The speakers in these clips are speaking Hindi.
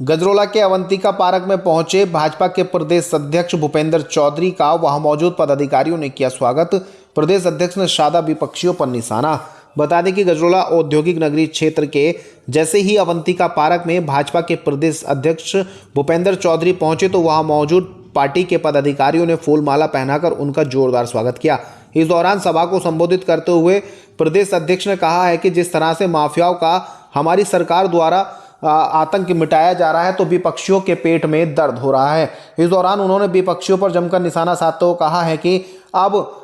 गजरोला के अवंतिका पार्क में पहुंचे भाजपा के प्रदेश अध्यक्ष भूपेंद्र चौधरी का वहां मौजूद पदाधिकारियों ने किया स्वागत। प्रदेश अध्यक्ष ने साधा विपक्षियों पर निशाना। बता दें कि गजरोला औद्योगिक नगरी क्षेत्र के जैसे ही अवंतिका पार्क में भाजपा के प्रदेश अध्यक्ष भूपेंद्र चौधरी पहुंचे तो वहां मौजूद पार्टी के पदाधिकारियों ने फूलमाला पहनाकर उनका जोरदार स्वागत किया। इस दौरान सभा को संबोधित करते हुए प्रदेश अध्यक्ष ने कहा है कि जिस तरह से माफियाओं का हमारी सरकार द्वारा आतंक मिटाया जा रहा है तो विपक्षियों के पेट में दर्द हो रहा है। इस दौरान उन्होंने विपक्षियों पर जमकर निशाना साधते हुए कहा है कि अब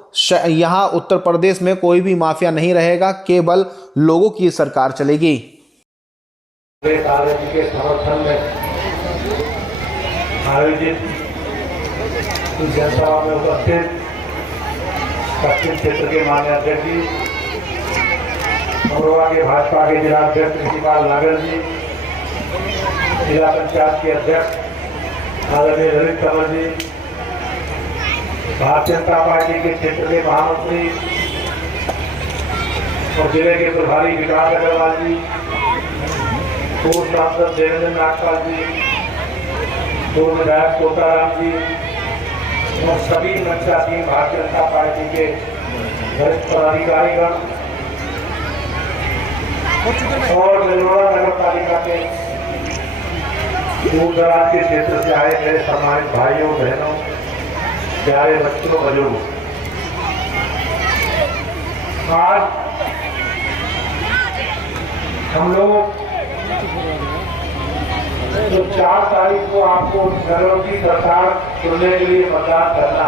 यहाँ उत्तर प्रदेश में कोई भी माफिया नहीं रहेगा, केवल लोगों की सरकार चलेगी। के समर्थन में आयोजित जनसभा में उपस्थित पश्चिम क्षेत्र के माननीय अध्यक्ष जी, अमरोहा के भाजपा के जिला अध्यक्ष ऋषिपाल नागर जी, जिला पंचायत के अध्यक्ष आदरणीय ललित कंवर जी, भारतीय जनता पार्टी के क्षेत्र के महामंत्री और जिले के प्रभारी विकास अग्रवाल जी, पूर्व सांसद देवेंद्र नागपाल जी, पूर्व विधायक कोटाराम जी और सभी मंचासीन भारतीय जनता पार्टी के वरिष्ठ पदाधिकारीगण और गजरोला नगर पालिका के दूर दराज के क्षेत्र से आए मेरे सम्मानित भाइयों बहनों, प्यारे बच्चों, बुजुर्गों, आज हम लोग जो 4 तारीख को आपको नगरों की सरकार चुनने के लिए मतदान करना,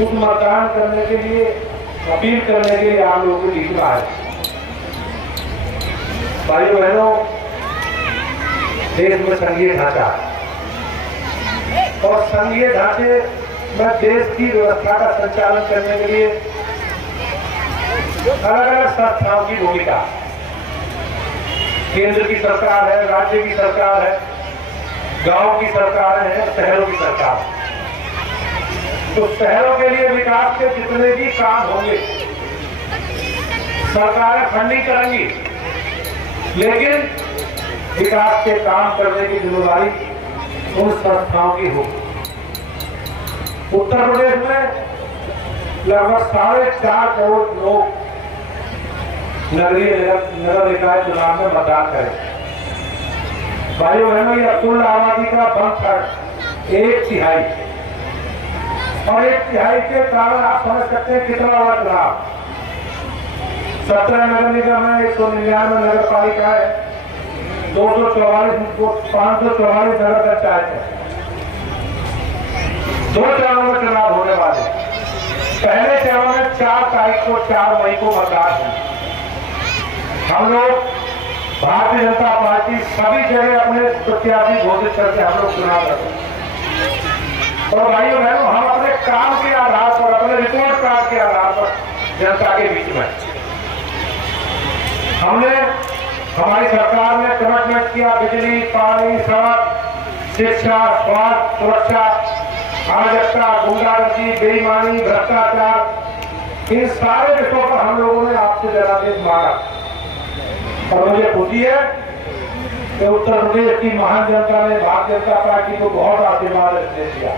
उस मतदान करने के लिए अपील करने के लिए आप लोगों को बीच में आए। भाइयों बहनों, देश में संघीय ढांचा और संघीय ढांचे में देश की व्यवस्था का संचालन करने के लिए अलग अलग संस्थाओं की भूमिका, केंद्र की सरकार है, राज्य की सरकार है, गांव की सरकार है, शहरों की सरकार है। तो शहरों के लिए विकास के जितने भी काम होंगे सरकारें फंडिंग करेंगी, लेकिन विकास के काम करने की जिम्मेदारी उन संस्थाओं की होगी। उत्तर प्रदेश में लगभग 4.5 करोड़ लोग नगर निकाय चुनाव में मतदान करें। भाइयों बहनों, यह कुल आबादी का 1/3 और 1/3 के कारण आप समझ सकते हैं कितना बड़ा चुनाव। 17 नगर निगम है, 199 नगर पालिका है, 544 नगर पंचायत है। 2 चरणों में चुनाव होने वाले। पहले चरण में 4 तारीख को 4 मई को मतदान है। हम लोग भारतीय जनता पार्टी सभी जगह अपने प्रत्याशी घोषित करके हम लोग चुनाव लड़ते हैं। और भाइयों बहनों, हम अपने काम के आधार पर, अपने रिपोर्ट कार्ड के आधार पर जनता के बीच में हमने, हमारी सरकार ने कमिटमेंट किया बिजली, पानी, सड़क, शिक्षा, स्वास्थ्य, सुरक्षा, अराजकता, गुंडागर्दी, बेईमानी, भ्रष्टाचार, इन सारे विषयों पर हम लोगों ने आपसे जनादेश मांगा। और मुझे खुशी है कि उत्तर प्रदेश की महान जनता ने भारतीय जनता पार्टी को बहुत आशीर्वाद दिया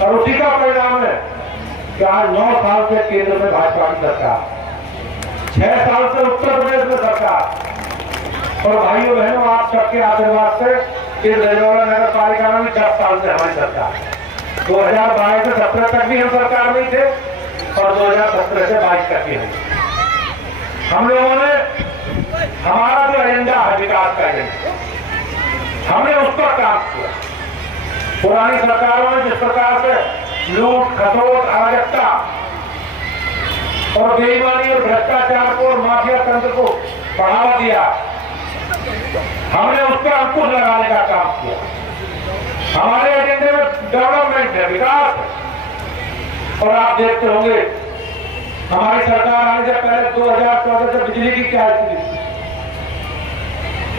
और उसी का परिणाम है कि आज 9 साल से केंद्र में भाजपा की सरकार, 6 साल से उत्तर प्रदेश में सरकार, और भाइयों बहनों, आप सबके आशीर्वाद से इस गजरोला नगर पालिका में भी 10 साल से हमारी सरकार। 2012 से 17 तक भी हम सरकार में थे और 2017 से 22 तक भी हम लोगों ने, हमारा जो एजेंडा है विकास का एजेंडा, हमने उस पर काम किया। पुरानी सरकारों ने जिस प्रकार से लूट, खसोट, अराजकता और बेईमानी और भ्रष्टाचार को और माफिया तंत्र को बढ़ावा दिया, हमने उस पर अंकुश लगाने का काम किया। हमारे एजेंडे में डेवलपमेंट है, विकास है। और आप देखते होंगे हमारी सरकार आने से पहले 2014 से बिजली की क्या स्थिति थी।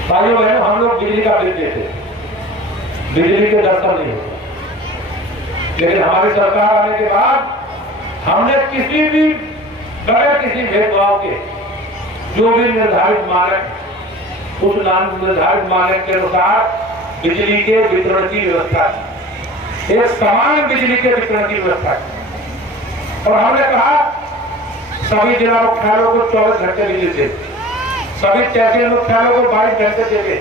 भाइयों बहनों, हम लोग बिजली का बिल देते, बिजली के दर्शन नहीं होते, लेकिन हमारी सरकार आने के बाद हमने किसी भी बगैर किसी भेदभाव के जो भी निर्धारित मानक उस निर्धारित मानक के अनुसार बिजली के वितरण की व्यवस्था की, एक समान बिजली के वितरण की व्यवस्था की। और हमने कहा सभी जिला मुख्यालयों को 24 घंटे बिजली दे, सभी तहसील मुख्यालयों को 22 घंटे देंगे,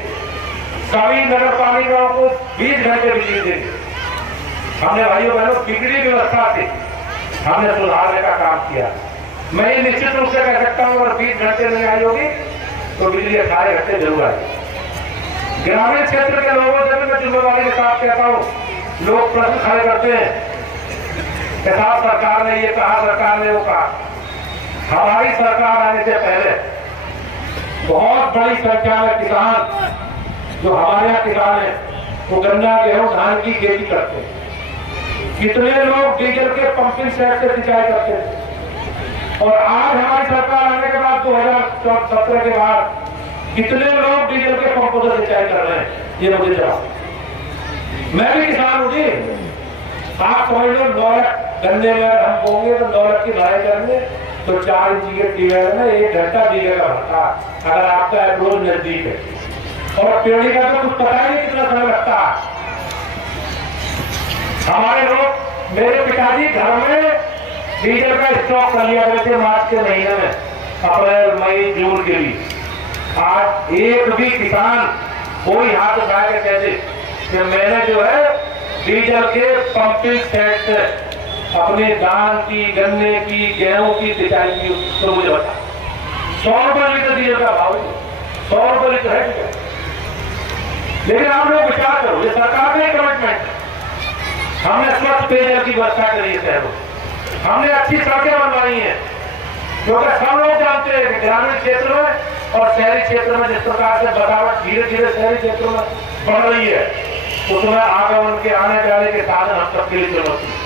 सभी नगर पालिकाओं को 20 घंटे बिजली देंगे। हमने भाइयों बहनों बिगड़ी व्यवस्था से हमने सुधारने का काम किया। मैं ये निश्चित रूप से कह सकता हूं अगर 20 घंटे नहीं आई होगी तो बिजली 18 घंटे जरूर आएगी। ग्रामीण क्षेत्र के लोगों से भी मैं जिम्मेवारी के साथ कहता हूं, लोग प्रश्न खड़े करते हैं कि साहब सरकार ने ये कहा, सरकार ने वो कहा। हमारी सरकार आने से पहले बहुत बड़ी संख्या में किसान जो हमारे यहाँ किसान है वो गन्ना गेहूं धान की खेती करते हैं। कितने लोग डीजल के पंपिंग सेट से सिंचाई करते हैं और आज हमारी सरकार आने के बाद 2017 के बाद कितने लोग डीजल के पंपों से सिंचाई कर रहे हैं, ये मुझे जवाब। मैं भी किसान हूं जी। आप समझ लो 9 गन्ने में हम बोंगे तो 9 की भराई करेंगे तो 4 इंच के ट्यूबवेल में 1 घंटा डीजल का भरता, अगर आपका अप्रोच नजदीक है। और पेड़ी का तो कुछ पता नहीं कितना समय लगता है। हमारे लोग, मेरे पिताजी घर में डीजल का स्टॉक कर लिया करते मार्च के महीने में, अप्रैल मई जून के लिए। आज एक भी किसान कोई हाथ उठा के कहते कि मैंने जो है डीजल के पंपिंग सेट से अपने धान की, गन्ने की, गेहूं की सिंचाई की, तो मुझे बता 100 रुपए लीटर डीजल का भाव, 100 रुपए लीटर है। लेकिन आप लोग विचार करो, ये सरकार का कमिटमेंट है। हमने स्वच्छ पेयजल की व्यवस्था करी है शहरों, हमने अच्छी सड़कें बनवाई हैं, क्योंकि सब लोग जानते हैं कि ग्रामीण क्षेत्र में और शहरी क्षेत्र में जिस प्रकार से बदलाव धीरे धीरे शहरी क्षेत्रों में बढ़ रही है, उसमें आगमन के आने जाने के साधन हम सबके लिए चुनौती है।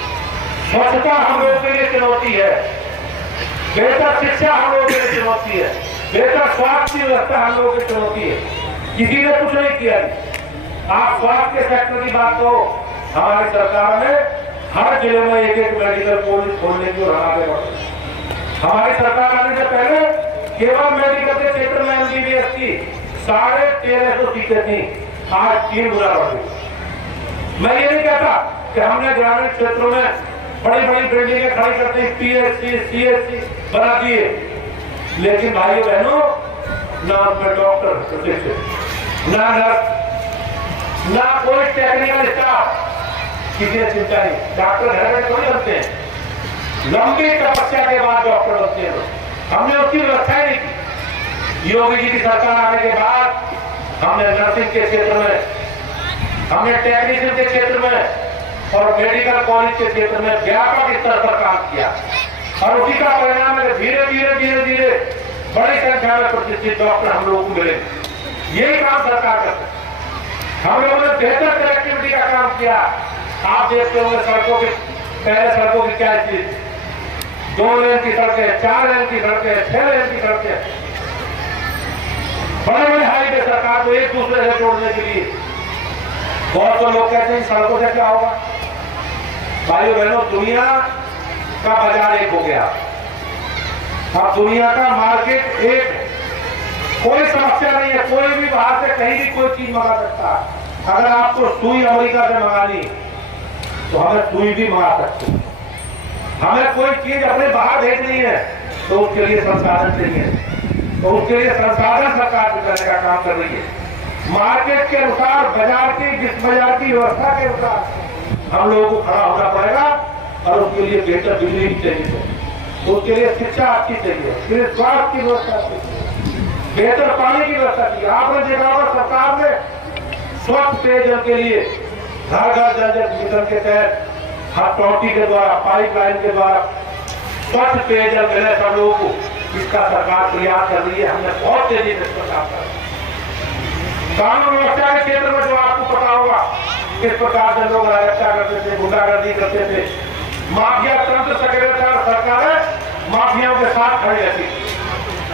स्वच्छता हम लोगों के लिए चुनौती है, बेहतर शिक्षा हम लोगों के लिए चुनौती है, बेहतर स्वास्थ्य की व्यवस्था हम लोगों की चुनौती है। किसी ने कुछ नहीं किया। आप स्वास्थ्य के सेक्टर की बात करो, हमारी सरकार ने हर जिले में एक मेडिकल कॉलेज खोलने की ओर आगे बढ़े। हमारी सरकार आने से पहले केवल मेडिकल के क्षेत्र में MBBS की 1350 सीटें थी, आज 3 गुना बढ़ गई। मैं ये नहीं कहता कि हमने ग्रामीण क्षेत्रों में बड़ी बड़ी बिल्डिंगें खड़ी करती, PHC CHC बना दिए, लेकिन भाइयों बहनों ना उसमें डॉक्टर प्रतिष्ठित, ना नर्स, ना कोई टेक्निकल स्टाफ, किसी ने चिंता नहीं। डॉक्टर घर में थोड़ी बनते हैं, लंबी तपस्या के बाद डॉक्टर बनते हैं लोग। हमने उसकी व्यवस्था ही नहीं की। योगी जी की सरकार आने के बाद हमने नर्सिंग के क्षेत्र में, हमने टेक्नीशियन के क्षेत्र में और मेडिकल कॉलेज के क्षेत्र में व्यापक स्तर पर काम किया, और उसी का परिणाम है धीरे धीरे धीरे धीरे बड़ी संख्या में प्रतिष्ठित डॉक्टर हम लोगों को मिले। यही काम सरकार करते है। हम लोगों ने बेहतर कनेक्टिविटी का काम किया। आप देखते होंगे सड़कों की, पहले सड़कों की क्या चीज, 2 लेन की सड़कें, 4 लेन की सड़कें, 6 लेन की सड़कें, बड़े बड़े हाईवे सरकार को एक दूसरे से जोड़ने के लिए। बहुत से लोग कहते हैं सड़कों से क्या होगा। भाइयों बहनों, दुनिया का बाजार एक हो गया, अब दुनिया का मार्केट एक, कोई समस्या नहीं है, कोई भी बाहर से कहीं भी कोई चीज मंगा सकता है। अगर आपको सुई अमेरिका से मंगानी तो हमें सुई भी मंगा सकते हैं। हमें कोई चीज अपने बाहर भेजनी है तो उसके लिए संसाधन चाहिए, तो उसके लिए संसाधन सरकार करने का काम कर रही है। मार्केट के अनुसार, बाजार की, जिस बाजार की व्यवस्था के अनुसार हम लोगों को खड़ा होना पड़ेगा, और उसके लिए बेहतर बिजली भी चाहिए, उसके लिए शिक्षा अच्छी चाहिए, उसके लिए स्वास्थ्य की व्यवस्था चाहिए, बेहतर पानी की व्यवस्था चाहिए। आपने देखा होगा सरकार ने स्वच्छ पेयजल के लिए घर घर जल जल मिशन के तहत हथौटी के द्वारा, पाइपलाइन के द्वारा स्वच्छ पेयजल मिले सब लोगों को, इसका सरकार प्रयास कर रही है। हमने बहुत तेजी से इसका काम कर, कानून व्यवस्था के क्षेत्र में जो आपको पता होगा किस प्रकार से लोग अराजकता करते थे, गुंडागर्दी करते थे, माफिया तंत्र सेक्रेटरी सरकारें माफियाओं के साथ खड़ी रहती,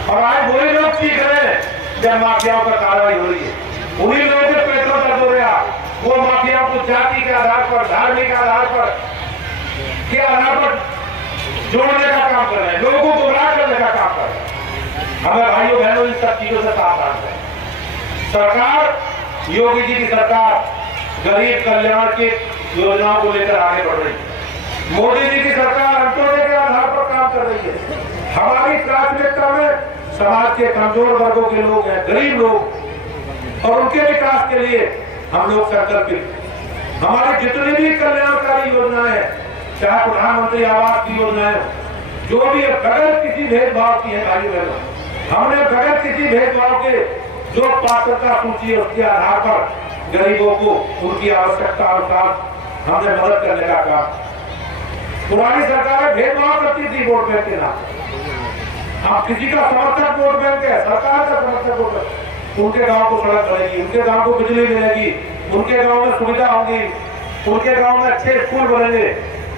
और आज वही लोग सीख रहे हैं जब माफियाओं पर कार्रवाई हो रही है। उन्हीं लोगों के पेट्रोल दर्द हो रहा, वो माफियाओं को जाति के आधार पर, धार्मिक आधार पर, के आधार पर जोड़ने का काम कर रहे हैं, लोगों को गुमराह करने का काम कर रहे हैं। हमें भाइयों बहनों इन सब चीजों से सावधान है। सरकार योगी जी की सरकार गरीब कल्याण की योजनाओं को लेकर आगे बढ़ रही है। मोदी जी की सरकार अंत्योदय के आधार पर काम कर रही है। हमारी प्राथमिकता में समाज के कमजोर वर्गों के लोग हैं, गरीब लोग, और उनके विकास के लिए हम लोग संकल्पित। हमारी जितनी भी कल्याणकारी योजनाएं हैं, चाहे प्रधानमंत्री आवास की योजनाएं, जो भी बगैर किसी भेदभाव की है भाई बहनों, हमने बगैर किसी भेदभाव के जो पात्रता सूची है उसके आधार पर गरीबों को उनकी आवश्यकता अनुसार हमने मदद करने का काम। पुरानी सरकारें भेदभाव करती थी वोट बैंक के नाम। अब किसी का समर्थक वोट बैंक है, सरकार का समर्थक वोट बैंक, उनके गांव को सड़क बनेगी, उनके गांव को बिजली मिलेगी, उनके गांव में सुविधा होगी, उनके गांव में अच्छे स्कूल बनेंगे।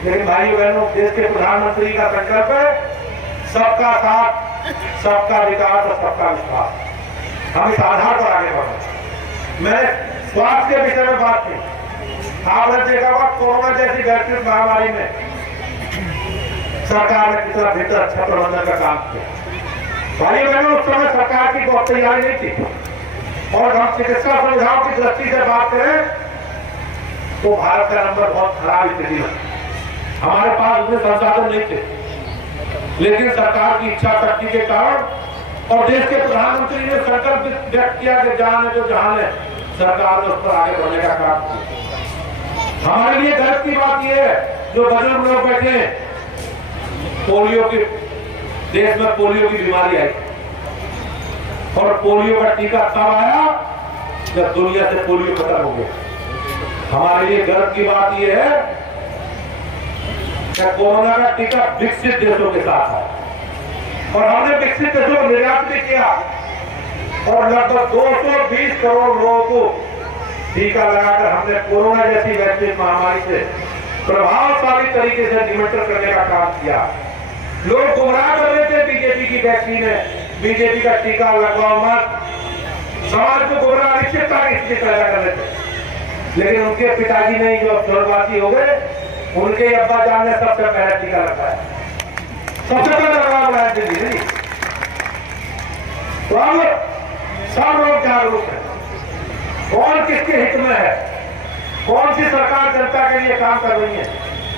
लेकिन भाइयों बहनों, देश के प्रधानमंत्री का संकल्प है सबका साथ, सबका विकास और सबका विश्वास। हम इस आधार पर आगे बढ़ रहे। मैं स्वास्थ्य के विषय में बात की। आपने देखा होगा कोरोना जैसी वैश्विक महामारी में सरकार ने कितना बेहतर अच्छा प्रबंधन का काम किया। भाइयों बहनों, उस समय सरकार की बहुत तैयारी नहीं थी। और हम चिकित्सा सुविधाओं की दृष्टि से बात करें तो भारत का नंबर बहुत खराब स्थिति में। हमारे पास उतने संसाधन नहीं थे, लेकिन सरकार की इच्छा शक्ति के कारण और देश के प्रधानमंत्री ने संकल्प व्यक्त किया कि जहां है तो जहां है, सरकार ने उस पर आगे बढ़ने का काम किया। हमारे लिए गर्व की बात यह है, जो बुजुर्ग लोग बैठे हैं, पोलियो की देश में पोलियो की बीमारी आई और पोलियो का टीका तब आया जब दुनिया से पोलियो खत्म हो गया। हमारे लिए गर्व की बात यह है कि कोरोना का टीका विकसित देशों के साथ है और हमने विकसित देशों को निर्यात भी किया और लगभग 220 करोड़ लोगों को टीका लगाकर हमने कोरोना जैसी वैश्विक महामारी से प्रभावशाली तरीके से निमंत्रण करने का काम किया। लोग गुमराह कर रहे थे, बीजेपी की वैक्सीन है, बीजेपी का टीका लगवाओ मत, समाज को गुमराह निश्चितता की स्थिति पैदा कर रहे थे। लेकिन उनके पिताजी ने जो स्वर्गवासी हो गए, उनके अब्बा जान ने सबसे पहले टीका लगाया, सबसे पहले लगवा बनाया दिल्ली। तो अब सब लोग जागरूक है, कौन किसके हित में है, कौन सी सरकार जनता के लिए काम कर रही है,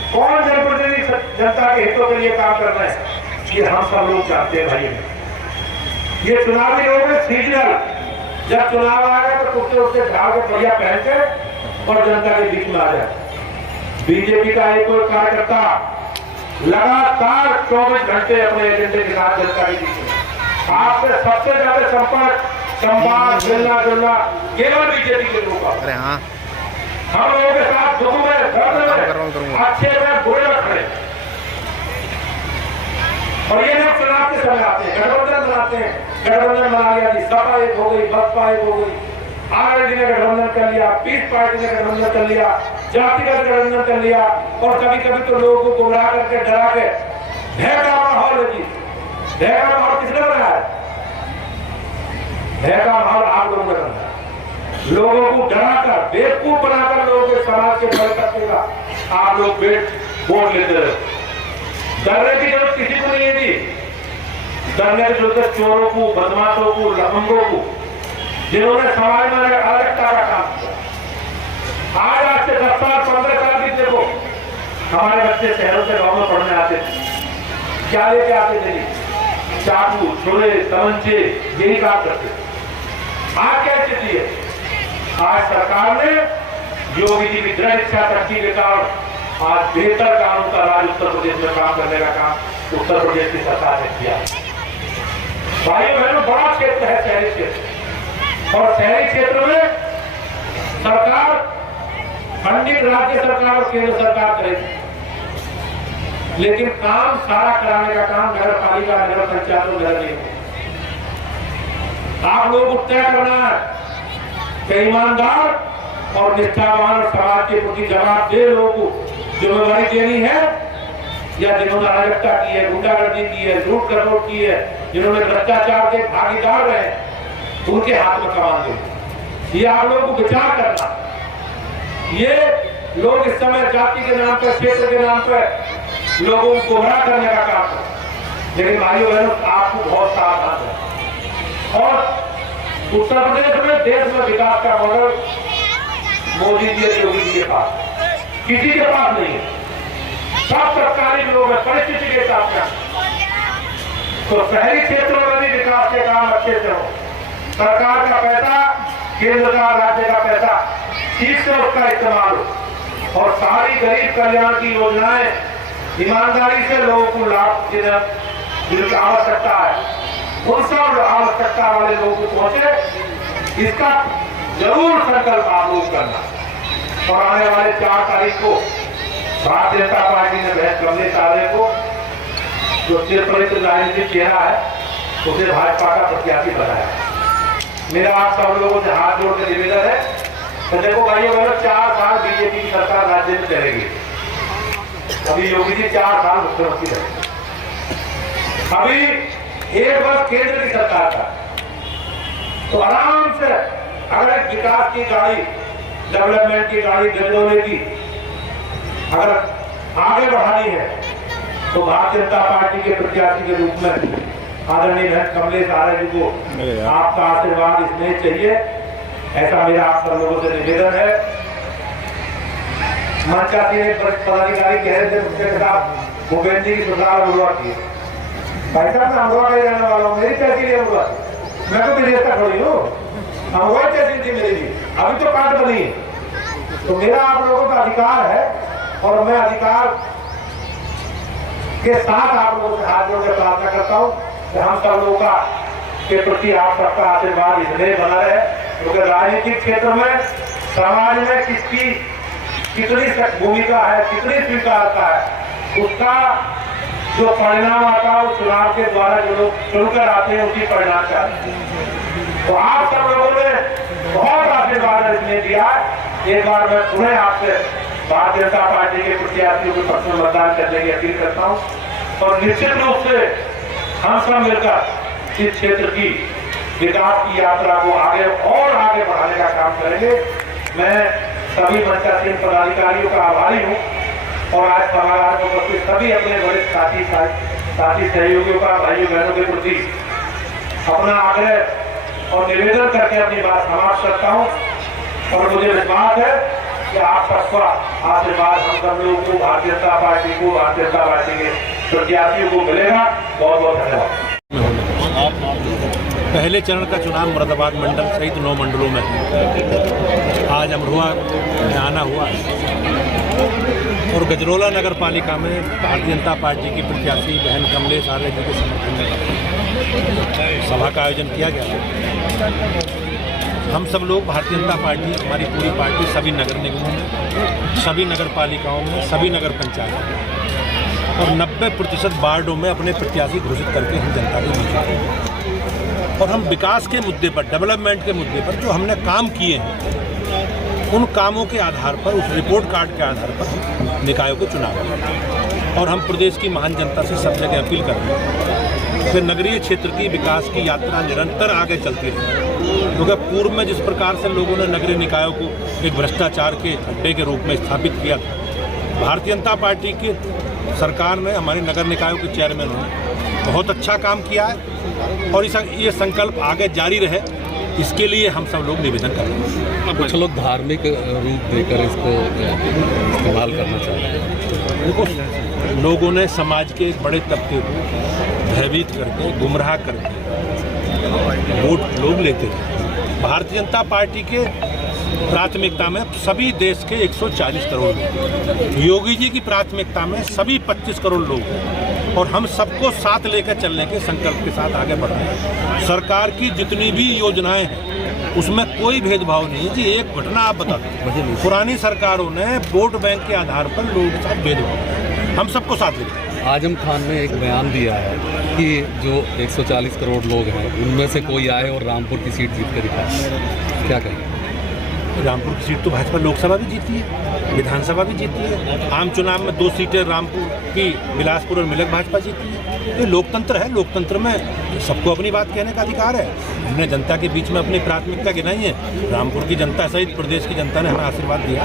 कौन जनप्रतिनिधि जनता के हितों के लिए काम कर रहे हैं, ये हम सब लोग जानते हैं। भाई ये चुनावी लोग हैं सीजनल, जब चुनाव आएगा तो कुत्ते उससे झाड़ के बढ़िया पहन के और जनता के बीच में आ जाए। बीजेपी का एक कोई कार्यकर्ता लगातार 24 घंटे अपने एजेंडे के साथ जनता के बीच में, आपसे सबसे ज्यादा संपर्क, संवाद, मिलना जुलना केवल बीजेपी के लोगों का। हम लोगों के साथ दुख में, दर्द में, अच्छे में, बुरे में खड़े। और ये लोग चुनाव के समय आते हैं, गठबंधन बनाते हैं, गठबंधन बना लिया जी, सपा एक हो गई, बसपा एक हो गई, आरएलडी ने गठबंधन कर लिया, पीस पार्टी ने गठबंधन कर लिया, जातिगत गठबंधन कर लिया, और कभी कभी तो लोगों को गुमराह करके डरा के भय का माहौल है जी। भय का माहौल किसने बनाया है? भय का माहौल आप लोगों ने बनाया। लोगों को डराकर, बेवकूफ बनाकर लोगों के समाज के भय करतेगा आप लोग वोट लेते रहे। डरने की जरूरत किसी को नहीं है जी। डरने की जरूरत चोरों को, बदमाशों को, लफंगों को, जिन्होंने समाज में अराजकता का काम किया। आज से 10 साल 15 साल भी देखो, हमारे बच्चे शहरों से गाँव में पढ़ने आते थे, क्या लेके आते थे? चाकू, छोले, तमंचे, यही काम करते थे। आज क्या स्थिति है? आज सरकार ने योगी जी की दृढ़ इच्छा शक्ति के कारण आज बेहतर कानून का राज उत्तर प्रदेश में काम करने का काम उत्तर प्रदेश की सरकार ने किया। भाइयों बहनों, बड़ा क्षेत्र है शहरी क्षेत्र, और शहरी क्षेत्र में सरकार खंडित राज्य सरकार और केंद्र सरकार करेगी, लेकिन काम सारा कराने का काम नगर पालिका, नगर पंचायत और नगर निगम। आप लोगों को तय करना है कि ईमानदार और निष्ठावान और समाज के प्रति जवाबदेह लोगों को जिम्मेदारी देनी है, या जिन्होंने अराजकता की है, गुंडागर्दी की है, लूट खसोट की है, जिन्होंने भ्रष्टाचार के भागीदार रहे, उनके हाथ में कमान देनी। ये आप लोगों को विचार करना। ये लोग इस समय जाति के नाम पर, क्षेत्र के नाम पर लोगों को गुमराह करने का काम है। लेकिन भाइयों बहनों, आपको बहुत सावधान है। और उत्तर प्रदेश में देश में विकास का मॉडल मोदी जी और योगी जी के पास, किसी के पास नहीं है। सब तत्कालीन लोग हैं, परिस्थिति के हिसाब से। तो शहरी क्षेत्रों में भी विकास के काम अच्छे से हो, सरकार का पैसा, केंद्र का, राज्य का पैसा ठीक से उसका इस्तेमाल हो, और सारी गरीब कल्याण की योजनाएं ईमानदारी से लोगों को लाभ जिनकी आवश्यकता है उन सब आवश्यकता वाले लोगों को पहुंचे, इसका जरूर संकल्प आप लोग करना। और आने वाले 4 तारीख को भारतीय जनता पार्टी ने बहन कमलेश आर्य को, जो चिरपरिचित राजनीतिक चेहरा है, उसे भाजपा का प्रत्याशी बनाया। मेरा आप सब लोगों से हाथ जोड़ के निवेदन है, तो देखो भाइयों बहनों, 4 साल बीजेपी की सरकार राज्य में चलेगी। अभी योगी जी 4 साल मुख्यमंत्री रहे, अभी 1 वर्ष केंद्र की सरकार का। तो आराम से अगर एक विकास की गाड़ी, डेवलपमेंट की गाड़ी गजरोले की अगर आगे बढ़ानी है, तो भारतीय जनता पार्टी के प्रत्याशी के रूप में आदरणीय बहन कमलेश आर्य जी को आपका आशीर्वाद इसमें चाहिए, ऐसा मेरा आप सब लोगों से निवेदन है। मंचासी ने पदाधिकारी कह रहे थे उसके साथ भूपेंद्र जी की सुधार अमरोहा की, भाई साहब मैं अमरोहा का ही रहने वाला हूँ, मेरी तहसील है अमरोहा, मैं तो विदेश का थोड़ी हूँ, अमरोहा तहसील थी मेरी भी, अभी तो कार्ड बनी है। तो मेरा आप लोगों का अधिकार है, और मैं अधिकार के साथ आप लोगों से हाथ जोड़ के प्रार्थना करता हूँ कि हम सब लोगों का के प्रति आप सबका आशीर्वाद इसलिए बना रहे, क्योंकि राजनीतिक क्षेत्र में, समाज में किसकी कितनी भूमिका है, कितनी स्वीकारता है, उसका जो परिणाम आता है उस चुनाव के द्वारा जो लोग चुनकर आते हैं उसी परिणाम का। तो आप सब लोगों ने बहुत आशीर्वाद इसमें दिया। एक बार मैं पुनः आपसे भारतीय जनता पार्टी के प्रत्याशियों को पक्ष में मतदान करने की अपील करता हूँ, और निश्चित रूप से हम सब मिलकर इस क्षेत्र की विकास की यात्रा को आगे और आगे बढ़ाने का काम करेंगे। मैं सभी मंचासीन पदाधिकारियों का आभारी हूँ, और आज सभागार में उपस्थित सभी अपने वरिष्ठ साथी सहयोगियों का, भाइयों बहनों के प्रति अपना आग्रह और निवेदन करके अपनी बात समाप्त करता हूँ। और मुझे विश्वास है कि आप सबका आशीर्वाद हम सब लोगों को, भारतीय जनता पार्टी को, भारतीय जनता पार्टी के प्रत्याशियों को मिलेगा। बहुत बहुत धन्यवाद। पहले चरण का चुनाव मुरादाबाद मंडल सहित 9 मंडलों में आज अमरोहा में आना हुआ, और गजरोला नगर पालिका में भारतीय जनता पार्टी की प्रत्याशी बहन कमलेश आर्य जी के समर्थन में सभा का आयोजन किया गया। हम सब लोग भारतीय जनता पार्टी, हमारी पूरी पार्टी सभी नगर निगमों में, सभी नगर पालिकाओं में, सभी नगर पंचायतों में और 90% वार्डों में अपने प्रत्याशी घोषित करके हम जनता को मिल चुके हैं। और हम विकास के मुद्दे पर, डेवलपमेंट के मुद्दे पर जो हमने काम किए हैं, उन कामों के आधार पर, उस रिपोर्ट कार्ड के आधार पर हम निकायों को चुनाव। और हम प्रदेश की महान जनता से सब जगह अपील कर रहे हैं कि नगरीय क्षेत्र की विकास की यात्रा निरंतर आगे चलती रहे, क्योंकि पूर्व में जिस प्रकार से लोगों ने नगरीय निकायों को एक भ्रष्टाचार के अड्डे के रूप में स्थापित किया था, भारतीय जनता पार्टी की सरकार ने, हमारे नगर निकायों के चेयरमैन ने बहुत अच्छा काम किया है, और ये संकल्प आगे जारी रहे, इसके लिए हम सब लोग निवेदन कर रहे हैं। कुछ लोग धार्मिक रूप देकर इसको इस्तेमाल करना चाह रहे हैं। देखो, लोगों ने समाज के एक बड़े तबके को भयभीत करके, गुमराह करके वोट लोग लेते थे। भारतीय जनता पार्टी के प्राथमिकता में सभी देश के 140 करोड़ लोग, योगी जी की प्राथमिकता में सभी 25 करोड़ लोग हैं, और हम सबको साथ लेकर चलने के संकल्प के साथ आगे बढ़ रहे हैं। सरकार की जितनी भी योजनाएं हैं उसमें कोई भेदभाव नहीं है जी। एक घटना आप बता दें, पुरानी सरकारों ने वोट बैंक के आधार पर लोगों के साथ भेदभाव, हम सबको साथ लेते हैं। आजम खान ने एक बयान दिया है कि जो 140 करोड़ लोग हैं उनमें से कोई आए और रामपुर की सीट जीत कर दिखाए, क्या कहें? रामपुर की सीट तो भाजपा लोकसभा भी जीती है, विधानसभा भी जीती है। आम चुनाव में 2 सीटें रामपुर की, बिलासपुर और मिलक भाजपा जीती है। ये लोकतंत्र है, लोकतंत्र में सबको अपनी बात कहने का अधिकार है। हमने जनता के बीच में अपनी प्राथमिकता गिनाई है। रामपुर की जनता सहित प्रदेश की जनता ने हमें आशीर्वाद दिया।